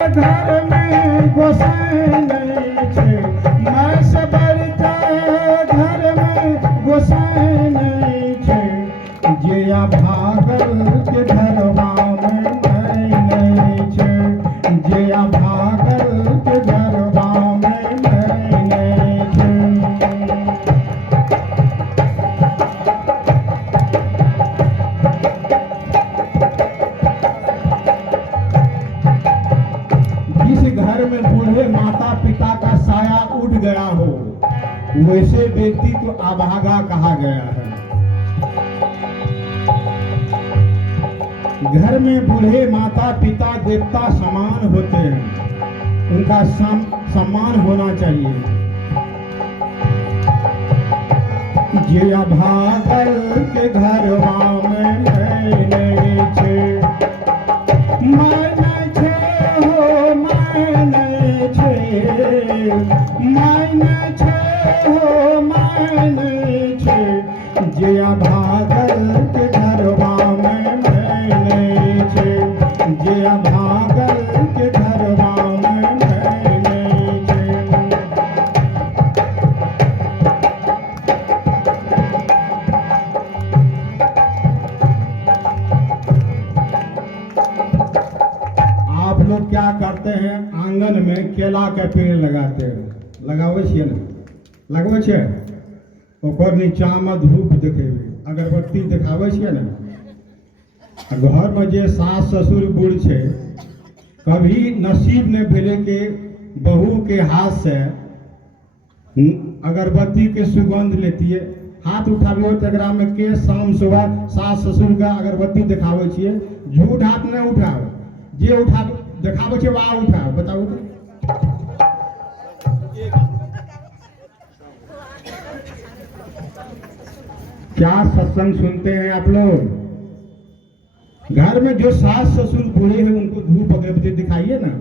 घर में गोसाई नहीं छे, माय से बढ़ता घर में गोसाई नहीं छे, जिया भागल के घरवा में मैं नहीं छे, जिया भागल के घरवा में मैं नहीं छे। जिस घर में बूढ़े माता पिता का साया उठ गया हो, वैसे व्यक्ति को अभागा कहा गया है। घर में बूढ़े माता पिता देवता समान होते हैं, उनका सम्मान होना चाहिए। जे अभागल के घरवा में मैं नहीं छे, मैं नहीं छे हो, मैं नहीं छे, मैं नहीं छे हो, मैं नहीं छे, जे अभागल के घरवा में मैं नहीं छे, जे अभागल के घरवा में मैं नहीं छे। आप लोग क्या करते हैं, आंगन में केला के पेड़ लगाते हैं, लगावे छियै ना, लगवे छियै, ओकर नीचा में धूप देखेबे, अगरबत्ती देखावे छियै ना। घर में जे सास ससुर बूढ़ छे, कभी नसीब ने भेले के बहू के हाथ से अगरबत्ती के सुगंध लेती है, हाथ उठाबियो तकरा में के शाम सुबह सास ससुर का अगरबत्ती देखावे छियै। झूठ हाथ नहीं उठाओ, जे उठा देखावे छे वहाँ उठाओ, बताओ तो। क्या सत्संग सुनते हैं आप लोग? घर में जो सास ससुर बूढ़े हैं उनको धूप अगरबत्ती दिखाइए ना,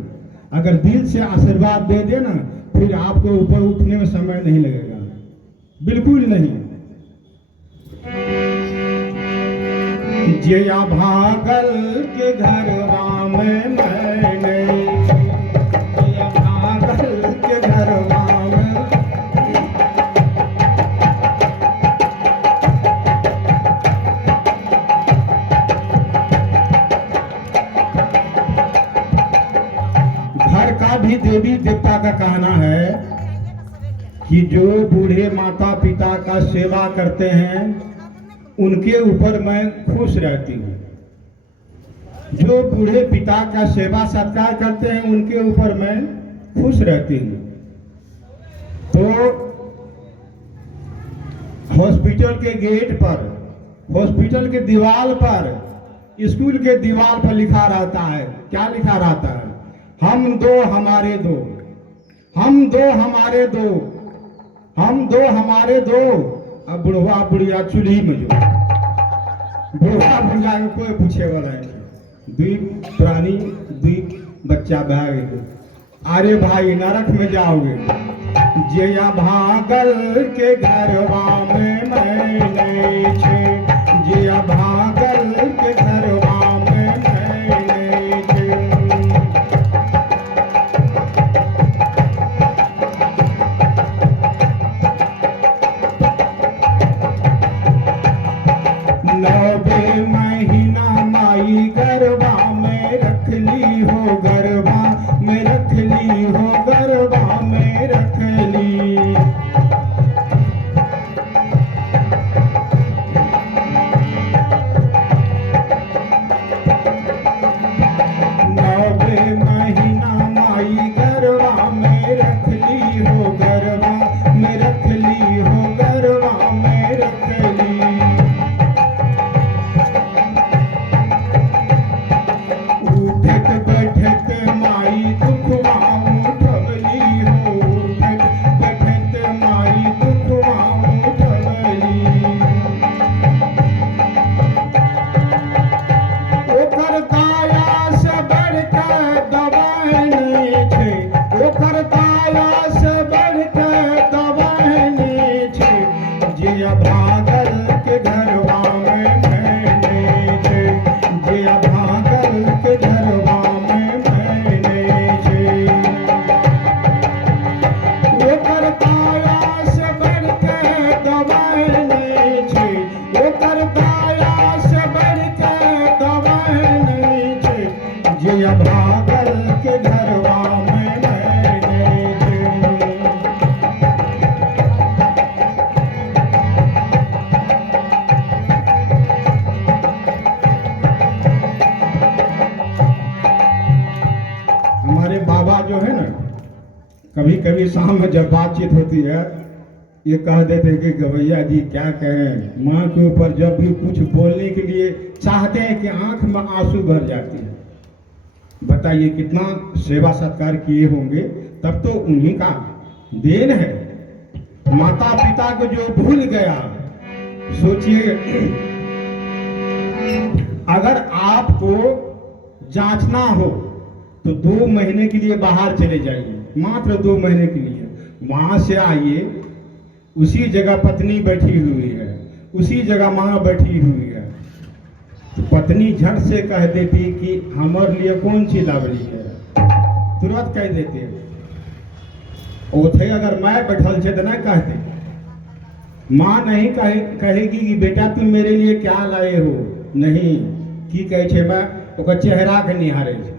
अगर दिल से आशीर्वाद दे दे ना, फिर आपको ऊपर उठने में समय नहीं लगेगा, बिल्कुल नहीं। जिया भागल के घरवा में मैं नहीं छे, जिया भागल के घरवा में। घर का भी देवी देवता का कहना है कि जो बूढ़े माता पिता का सेवा करते हैं उनके ऊपर मैं खुश रहती हूँ। जो बूढ़े पिता का सेवा सत्कार करते हैं उनके ऊपर मैं खुश रहती हूँ। तो हॉस्पिटल के गेट पर, हॉस्पिटल के दीवार पर, स्कूल के दीवार पर लिखा रहता है, क्या लिखा रहता है? हम दो हमारे दो, हम दो हमारे दो, हम दो हमारे दो। अब बुढ़वा बुढ़िया चूल्ही में जो बुढ़वा बुढ़िया के कोई पूछे वाला है, दुई प्राणी दुई बच्चा बह गए, अरे भाई नरक में जाओगे। जिया भागल के घरवा में मैं नहीं छे, जिया भागल के घरवा में मैं नहीं छे। नौबे महीना माई गरबा में रख ली हो, गरबा में रख ली हो, गरबा में रख ली। बाबा जो है ना, कभी कभी शाम में जब बातचीत होती है, ये कह देते हैं कि गवैया जी क्या कहें, माँ के ऊपर जब भी कुछ बोलने के लिए चाहते हैं कि आंख में आंसू भर जाती है। बताइए कितना सेवा सत्कार किए होंगे, तब तो उन्हीं का देन है। माता पिता को जो भूल गया, सोचिए अगर आपको जांचना हो तो 2 महीने के लिए बाहर चले जाइए, मात्र 2 महीने के लिए। वहां से आइए, उसी जगह पत्नी बैठी हुई है, उसी जगह माँ बैठी हुई है, तो पत्नी झट से कह देती कि हमारे लिए कौन सी लावली है, तुरंत कह देते। ओथे अगर मैं बैठल छे तो नहीं कहते। माँ नहीं कहेगी कि बेटा तुम मेरे लिए क्या लाए हो, नहीं, की कहे छे मैं ओकर चेहरा के निहारे छे,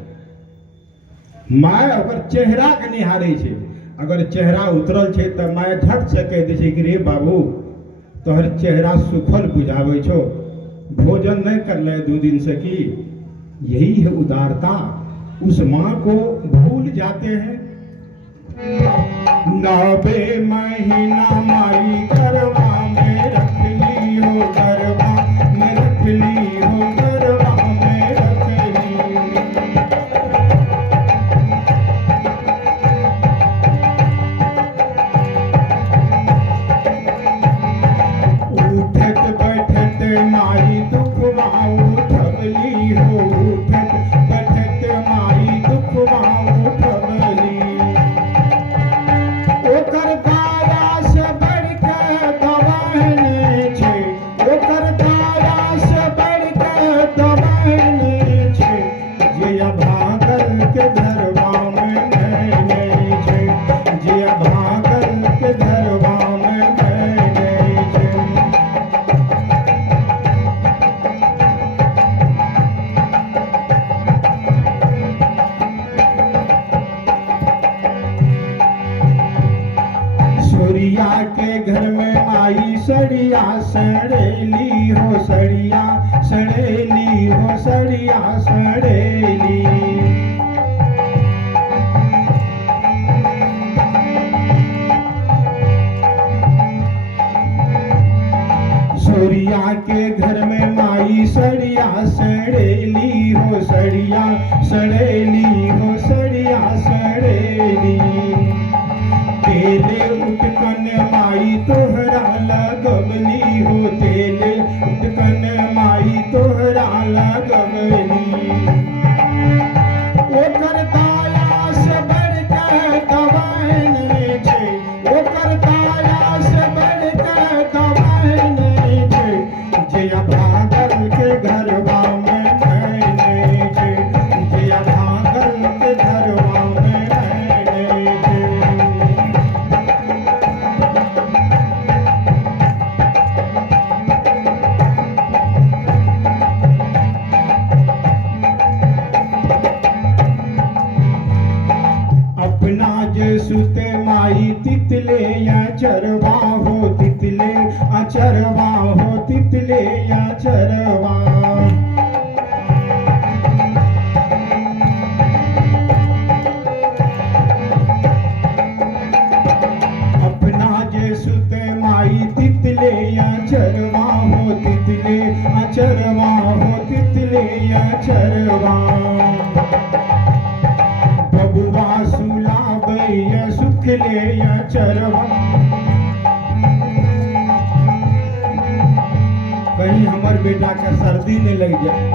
मैं ओकर चेहरा के निहारे छे। अगर चेहरा उतरल छे तो मैं झट से कह दे छे कि रे बाबू तोहर चेहरा सुखल बुझावे छो, भोजन नहीं कर ले 2 दिन से की। यही है उदारता। उस माँ को भूल जाते हैं। 9 महीना माई करवा में रख ली हो, करवा में रख ली हो, करवा में रख ली। उठत बैठत माई दुखवा उठवली हो, उठत बैठत माई दुखवा उठवली। ओकर दाया से बढ़ के दवाने छे, ओकर दाया से बढ़ के दवाने छे, जे भागल के घरवा में नहीं छे, जे भागल के घरवा में नहीं छे। सूर्या के घर में आई सड़िया सड़ेली हो, सड़िया सड़ेली हो, सड़िया सड़ेली। सूर्या के घर में माई सड़िया सड़ेली हो, सड़िया सड़ेली हो, सड़िया सड़ेली। तेले उठकन माई तोहरा लगवली हो, तेले उठकन माई तोहरा लगवली। ओकर दाया से बढ़ के दवाने छे, ओकर दाया से बढ़ के दवाने छे, जे भागल के घरवा में नहीं छे, जे भागल के घरवा में नहीं छे। अपना जे सुते माई तितले या चरवा हो, तितले अचरवा हो, तितले या चरवा। अपना जे सुते माई तितले या चरवा हो, तितले अचरवा हो, तितले या चरवा। बबुआ सुलाबैया सुखले या चरवा। कहीं हमर बेटा के सर्दी में लग जाए,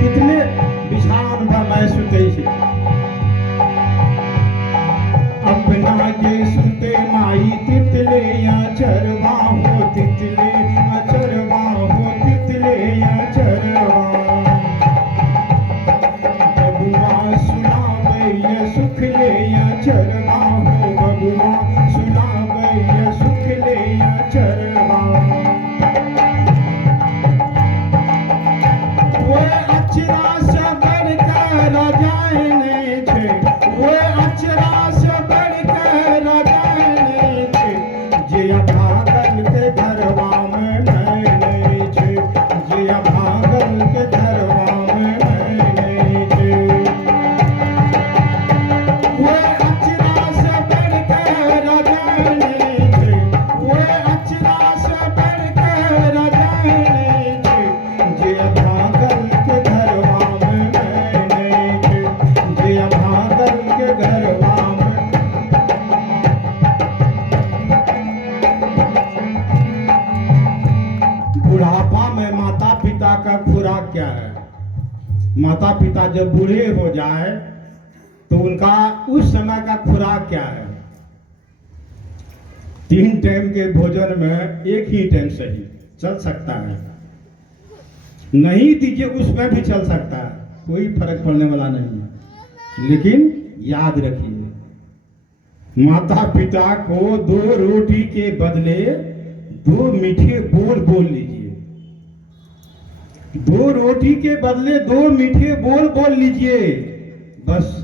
कितने बिछान बा मैं सुते छे। अपना जे सुते माई तितले या चरवा हो, तितले अचरवा हो, तितले या चरवा। बबुआ सुनाबैया सुखले या चरवा हो, बबुआ सुनाबैया सुखले या चरवा। वो अचरा से बढ़कर जाए माता पिता जब बूढ़े हो जाए तो उनका उस समय का खुराक क्या है? 3 टाइम के भोजन में एक ही टाइम सही चल सकता है, नहीं दीजिए उसमें भी चल सकता है, कोई फर्क पड़ने वाला नहीं है। लेकिन याद रखिए, माता पिता को 2 रोटी के बदले 2 मीठे बोल बोल लीजिए। 2 रोटी के बदले 2 मीठे बोल बोल लीजिए, बस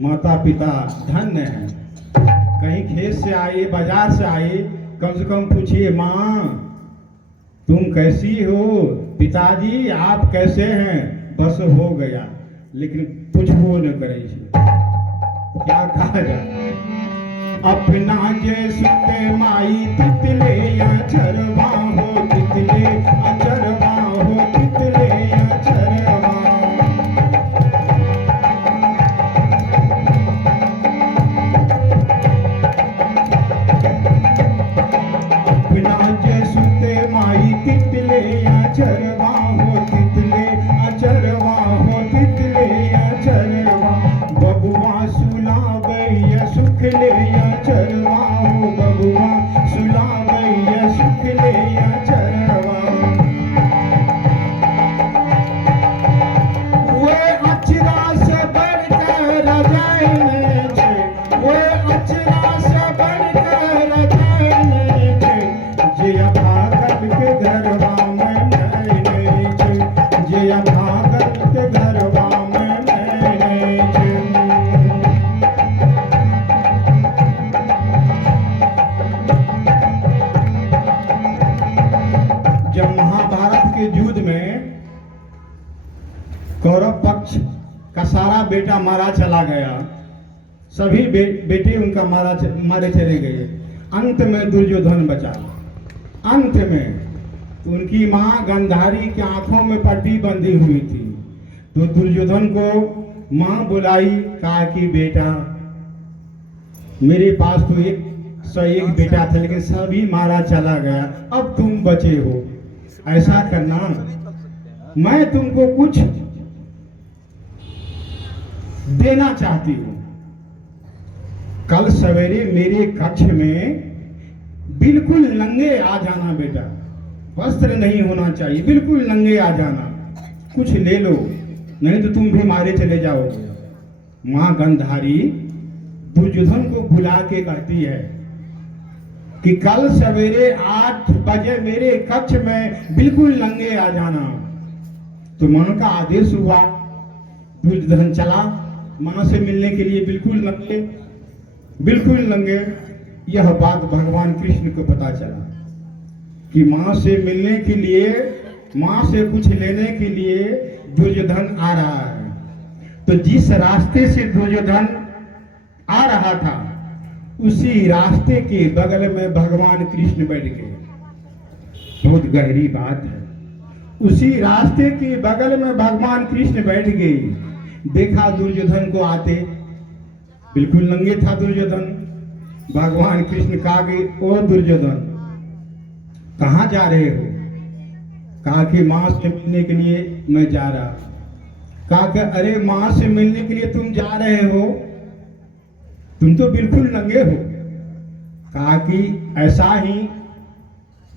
माता पिता धन्य है। कहीं खेत से आए, बाजार से आए, कम से कम पूछिए, माँ तुम कैसी हो, पिताजी आप कैसे हैं, बस हो गया। लेकिन पूछबो न करे, क्या कहा जाए? अपना जे सुते माई तितले अचरवा हो, तितले अचरवा हो, तितले अचरवा। अपना जे सुते माई तितले अचरवा हो, तितले अचरवा हो, तितले अचरवा। बबुआ सुलावैया सुख ले अचरवा हो, बबुआ सुलावैया सुख ले अचरवा। वो अचरा से बढ़कर रजाइने छे, वो अचरा से बढ़कर रजाइने छे। जिया भागल के घरवा में नहीं छे, जिया भागल के घरवा में नहीं छे। जब महाभारत के युद्ध में कौरव पक्ष का सारा बेटा मारा चला गया, सभी बेटे उनका मारे चले गए, अंत में दुर्योधन बचा। अंत में उनकी मां गांधारी की आंखों में पट्टी बंधी हुई थी, तो दुर्योधन को मां बुलाई, कहा कि बेटा मेरे पास तो 101 बेटा था, लेकिन सभी मारा चला गया, अब तुम बचे हो, ऐसा करना, मैं तुमको कुछ देना चाहती हूं। कल सवेरे मेरे कक्ष में बिल्कुल नंगे आ जाना बेटा, वस्त्र नहीं होना चाहिए, बिल्कुल नंगे आ जाना, कुछ ले लो, नहीं तो तुम भी मारे चले जाओगे। मां गांधारी दुर्योधन को बुला के कहती है कि कल सवेरे 8 बजे मेरे कक्ष में बिल्कुल नंगे आ जाना। तो मां का आदेश हुआ, दुर्योधन चला मां से मिलने के लिए, बिल्कुल नंगे, बिल्कुल नंगे। यह बात भगवान कृष्ण को पता चला कि मां से मिलने के लिए, मां से कुछ लेने के लिए दुर्योधन आ रहा है। तो जिस रास्ते से दुर्योधन आ रहा था, उसी रास्ते के बगल में भगवान कृष्ण बैठ गए। बहुत गहरी बात है। उसी रास्ते के बगल में भगवान कृष्ण बैठ गए। देखा दुर्योधन को आते, बिल्कुल नंगे था दुर्योधन। भगवान कृष्ण कहा कि ओ दुर्योधन, कहाँ जा रहे हो? कहा कि मां से मिलने के लिए मैं जा रहा। कहा कि अरे मां से मिलने के लिए तुम जा रहे हो, तुम तो बिल्कुल नंगे हो। कहा कि ऐसा ही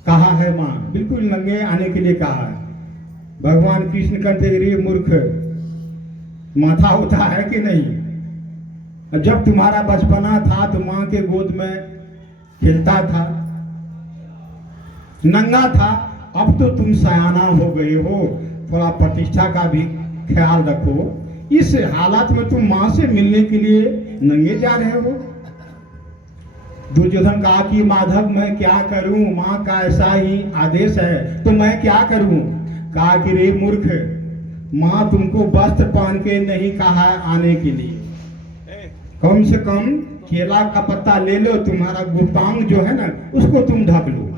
कहा है मां, बिल्कुल नंगे आने के लिए कहा है। भगवान कृष्ण कहते रे मूर्ख, माथा होता है कि नहीं? जब तुम्हारा बचपना था तो मां के गोद में खेलता था, नंगा था, अब तो तुम सयाना हो गए हो, थोड़ा प्रतिष्ठा का भी ख्याल रखो। इस हालत में तुम मां से मिलने के लिए नंगे जा रहे हो। दुर्योधन कहा कि माधव मैं क्या करूं, मां का ऐसा ही आदेश है तो मैं क्या करूं? कहा कि रे मूर्ख, मां तुमको वस्त्र पहन के नहीं कहा आने के लिए, कम से कम केला का पत्ता ले लो, तुम्हारा गुप्तांग जो है ना उसको तुम ढक लो।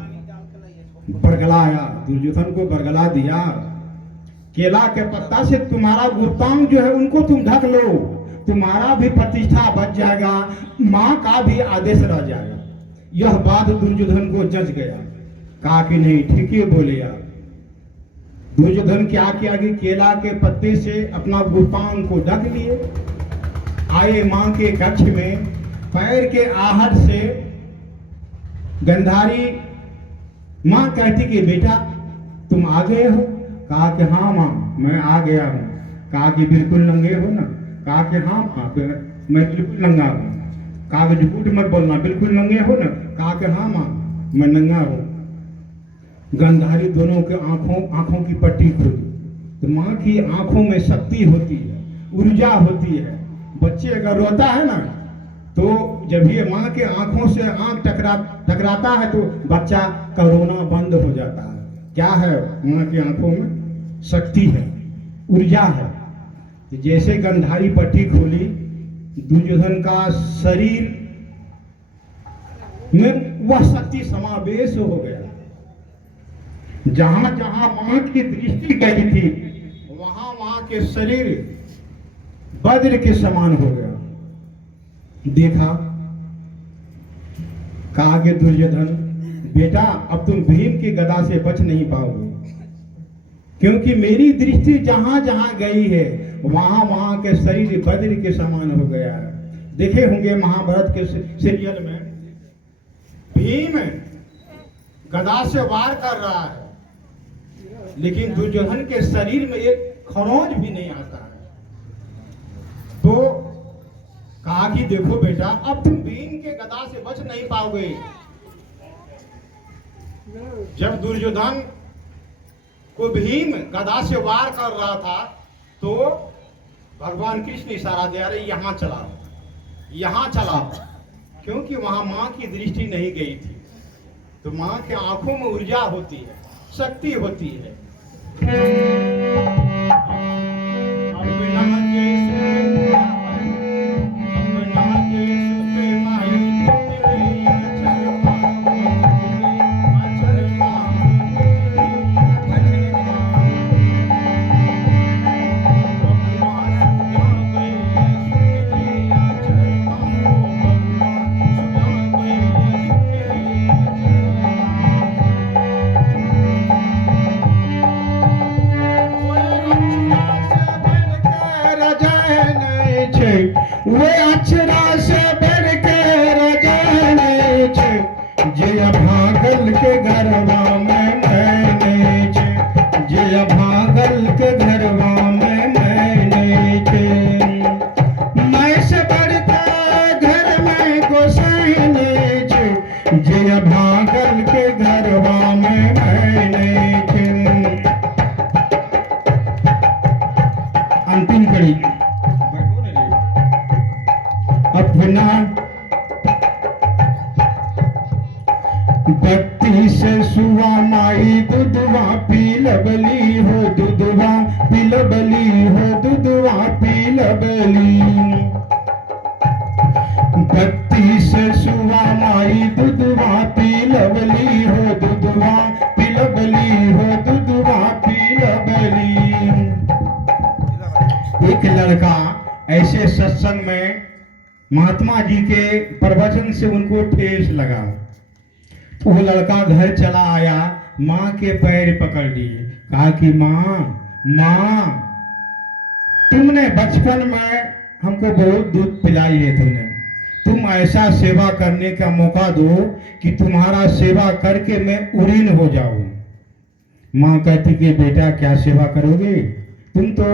बरगलाया, दुर्योधन को बरगला दिया। केला के पत्ता से तुम्हारा गुप्तांग जो है उनको तुम ढक लो, तुम्हारा भी प्रतिष्ठा बच जाएगा, मां का भी आदेश रह जाएगा। यह बात दुर्योधन को जच गया। कहा कि नहीं, ठीक ही बोले यार, दुर्योधन क्या किया कि केला के पत्ते से अपना गुप्तांग को ढक लिए, आए मां के कक्ष में, पैर के आहट से गंधारी मां कहती कि बेटा तुम आ गए हो? कहा कि हाँ मां मैं आ गया हूँ। कहा कि बिल्कुल नंगे हो ना? कहा कि हाँ मां मैं बिल्कुल नंगा हूँ। कहा कि झूठ मत बोलना, बिल्कुल नंगे हो ना? कहा कि हाँ मां मैं नंगा हूँ। गंधारी दोनों के आंखों की पट्टी खोली तो माँ की आंखों में शक्ति होती है, ऊर्जा होती है। बच्चे अगर रोता है ना तो जब ये माँ के आंखों से आंख टकराता है तो बच्चा का रोना बंद हो जाता है। क्या है? माँ की आंखों में शक्ति है, ऊर्जा है। जैसे गंधारी पट्टी खोली, दुर्योधन का शरीर में वह शक्ति समावेश हो गया। जहां जहां मां की दृष्टि गई थी वहां वहां के शरीर वज्र के समान हो गया। देखा, कहा कि दुर्योधन बेटा अब तुम भीम की गदा से बच नहीं पाओगे, क्योंकि मेरी दृष्टि जहां जहां गई है वहां वहां के शरीर वज्र के समान हो गया है। देखे होंगे महाभारत के सीरियल में भीम गदा से वार कर रहा है लेकिन दुर्योधन के शरीर में एक खरोंच भी नहीं आता है। तो कहा कि देखो बेटा अब तुम भीम के गदा से बच नहीं पाओगे। जब दुर्योधन को भीम गदा से वार कर रहा था तो भगवान कृष्ण इशारा दे रहे यहां चला, यहां चला, क्योंकि वहां मां की दृष्टि नहीं गई थी। तो मां के आंखों में ऊर्जा होती है, शक्ति होती है। वे अक्षरा से बढ़ के रजाने छे, जय भागल के घरवा में मैंने छे, जय भागल के घरवा में मैंने छे। मैं से बढ़ता घर में गोसाइने छे, जय भागल के घरवा में मैंने छे। अंतिम कड़ी अपना बत्ती से सुवा माई दूधवा पी लबली हो, दूधवा पी लबली हो, दूधवा पी लबली। बत्ती से सुवा माई दूधवा पी लबली हो, दूधवा पी लबली हो, दूधवा पी लबली। एक लड़का ऐसे सत्संग में महात्मा जी के प्रवचन से उनको ठेस लगा तो वो लड़का घर चला आया, माँ के पैर पकड़ लिए, कहा कि माँ तुमने बचपन में हमको बहुत दूध पिलाई है, तुम ऐसा सेवा करने का मौका दो कि तुम्हारा सेवा करके मैं उरीन हो जाऊं। माँ कहती कि बेटा क्या सेवा करोगे, तुम तो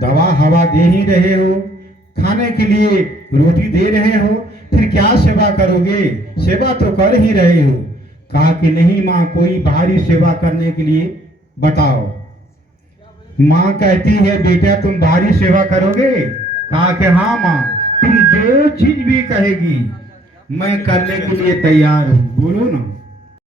दवा हवा दे ही रहे हो, खाने के लिए रोटी दे रहे हो, फिर क्या सेवा करोगे, सेवा तो कर ही रहे हो। कहा कि नहीं माँ कोई भारी सेवा करने के लिए बताओ। माँ कहती है बेटा तुम भारी सेवा करोगे? कहा कि हाँ माँ तुम जो चीज भी कहेगी मैं करने के लिए तैयार हूँ। बोलो ना।